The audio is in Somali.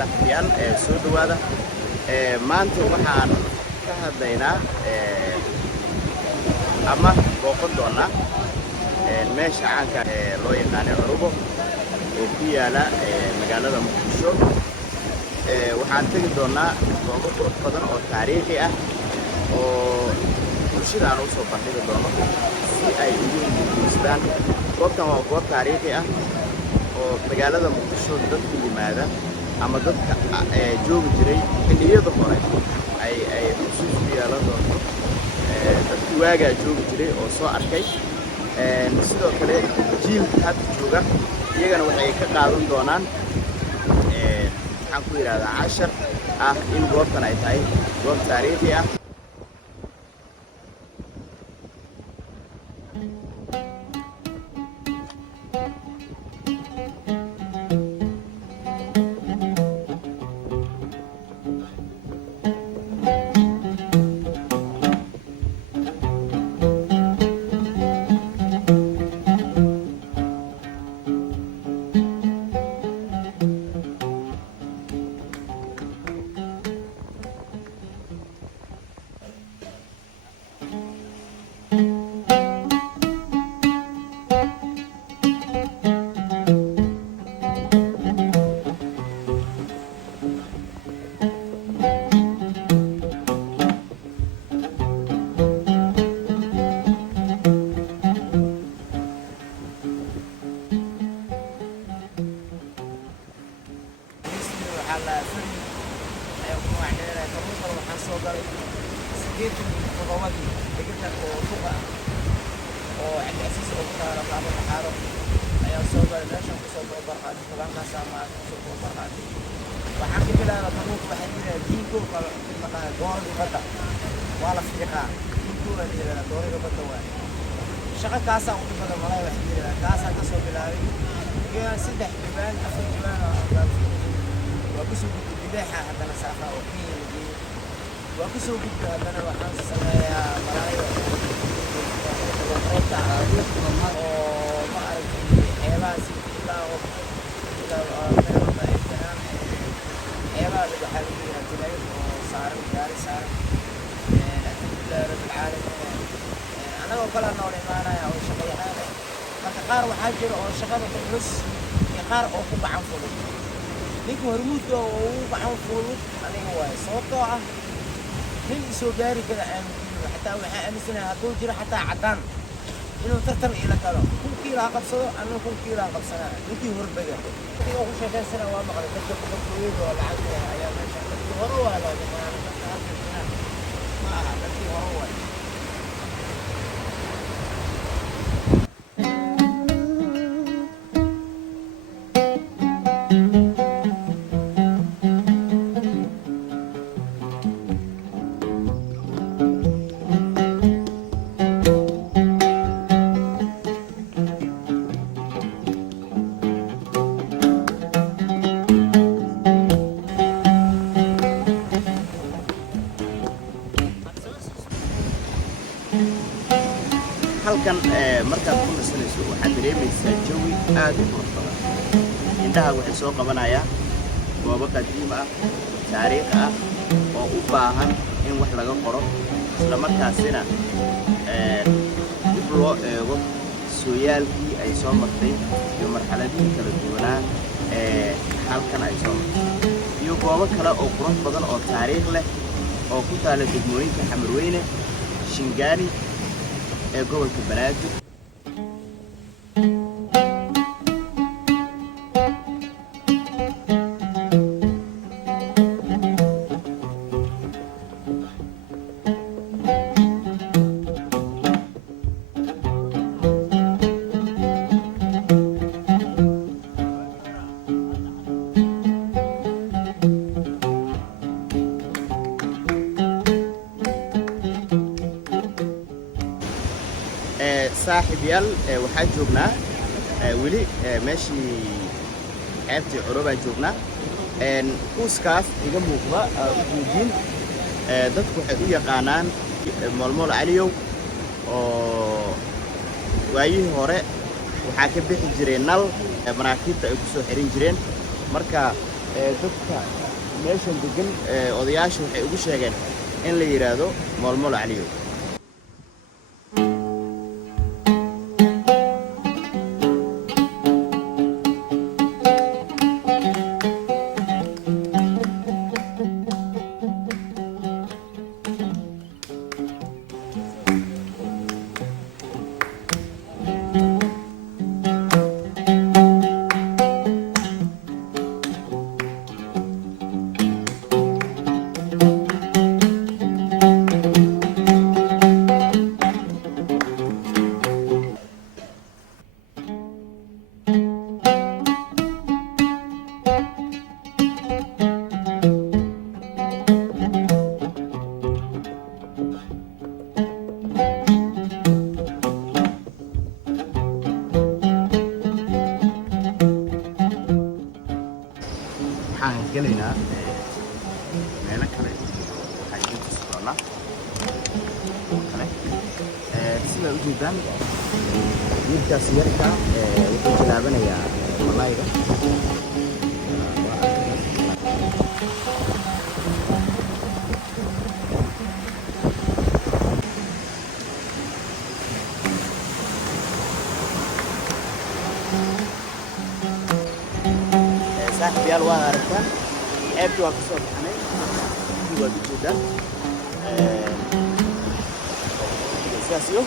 saaxiibayaal soo dhawaada maanta waxaan ka hadlaynaa ama booqan doonaa meesha caanka loo yaqaan Curubo oo ku yaala magaalada Muqdisho waxaan tagi doonaa goobo qurux badan oo taariikhi ah oo bulshada aan u soo bandhigi doono si ay ugu guuleystaan goobtan waa goob taariikhi ah oo magaalada Muqdisho dadku yimaada ama dadka joogi jiray xilliyada hore ay xusuus u yeelan doonto dadkii waagaa joogi jiray oo soo arkay sidoo kale jiilka hadda jooga iyagana waxay ka qaadan doonaan waxaan ku yiraahdaa cashar ah in goobtan ay tahay goob taariikhi ah شقة وطبعا ملاي وحدي كاسة كسر بلاوي كان سدح جبال أفر جبال وكسو بدباحة حتى نسافة وكين وكسو بد أنا وحنا سنة ملاي وقرط عربي وما أعرف حيوان سيلا من ما يتهم حيوان بحالي هتلاقي صار مدار صار الحمد لله رب العالمين أنا وكل النور معنا أو شقيان فتقار وحاجر أو شغال الفلوس يقار أو كوب عن فلوس ليك هرمود أو عن فلوس أنا هو صوته من سوبري كذا حتى وحنا سنة هتقول جرا حتى عدان إنه ترتر إلى كلام كل كيلا قبصة أنا كل كيلا قبصة ليك هرب بجا كي أخو شغال سنة وما قد تكتب كل ولا عادي أيام شغال هروا ولا جماعة ما هذا كي هروا halkan markaad ku nasanayso waxaad dareemaysaa jawi aad u qurux badan indhaha waxay soo qabanayaan goobo qadiim ah taariikh ah oo u baahan in wax laga qoro isla markaasina dib loo eego sooyaalkii ay soo martay iyo marxaladihii kala duwanaa halkan ay soo martay iyo goobo kale oo qurux badan oo taariikh leh oo ku taala degmooyinka Xamarweyne Shingaani ee gobolka Banaadir saaxiibayaal waxaan joognaa weli meeshii xeebtii Curubo joognaa kuuskaas iga muuqda u jeedin dadku waxay u yaqaanaan moolmool caliyow oo waayihii hore waxaa ka bixi jiray nal maraakiibta ay ku soo xirin jireen marka dadka meeshan degan odayaashu waxay ugu sheegeen in la yiraahdo moolmool caliyo. waxaan gelaynaa meelo kale waxaan idin tusi doonaa kale sida ujeedaan wiilkaas yarka wuxuu bilaabanayaa malayga صاحب يا الوان عرفتها عيبتوا كسر حنين دي وجدان سياسيو